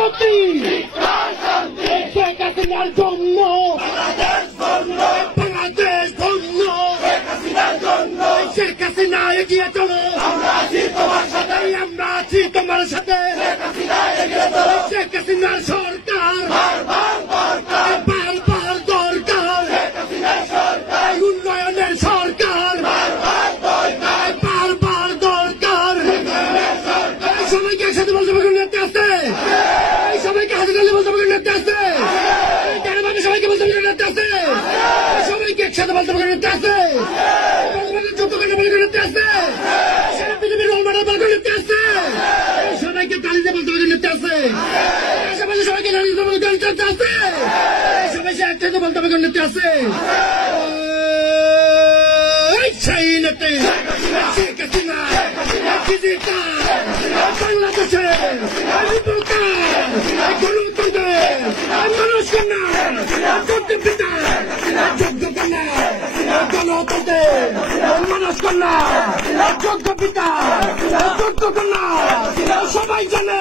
শান্তি শেখ হাসিনার জন্য বাংলাদেশ ধন্য শেখ হাসিনা এগিয়ে চলো আমরা আছি তোমার সাথে শেখ হাসিনার সরকার বারবার দরকার উন্নয়নের সরকার বারবার দরকার সবাইকে একসাথে বলতে পারবেন নেতা আছে সবাইকে হাতে তালে বলতে পারবেন নেতা আছে সবাইকে বলতে পারবেন নেতা আছে সবাইকে একসাথে বলতে পারবেন নেতা আছে যুদ্ধ করে বলবেন নেতা আছে সারা পৃথিবীর রোল মডেল বলবেন নেতা আছে সবাইকে তালিতে বলতে পারবেন নেতা আছে আশেপাশে সবাইকে তালিতে বলতে পারবেন নেতা আছে সবাই একসাথে বলতে পারবেন নেতা আছে সেই নেতা শেখ হাসিনা বাংলাদেশে গণতন্ত্রের মানুষ কন্যা যোগ্য পিতা যোগ্য কন্যা গণতন্ত্রের মানুষ কন্যা যোগ্য পিতা যোগ্য কন্যা সবাই জানে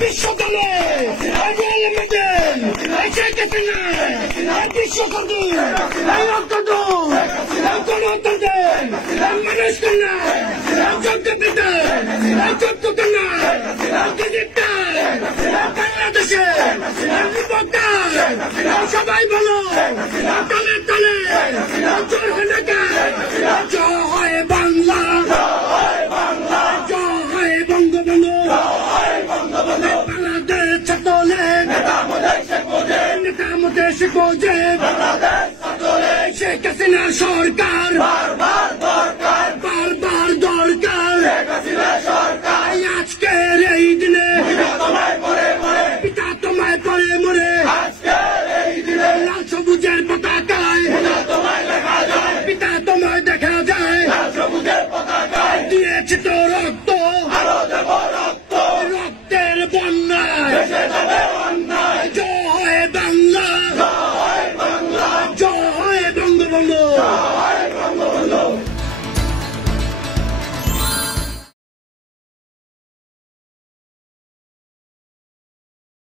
বিশ্ব জানে শেখ হাসিনা বিশ্ব গণতন্ত্রের মানুষ কন্যা যোগ্য পিতা যোগ্য কন্যা বাংলাদেশে সবাই বলো তলে তলে জোর হয় জয় বাংলা জয় বঙ্গবন্ধু বাংলাদেশ ছাত্রলে নেতা মোদের শেখ মুজিব শেখ হাসিনা সরকার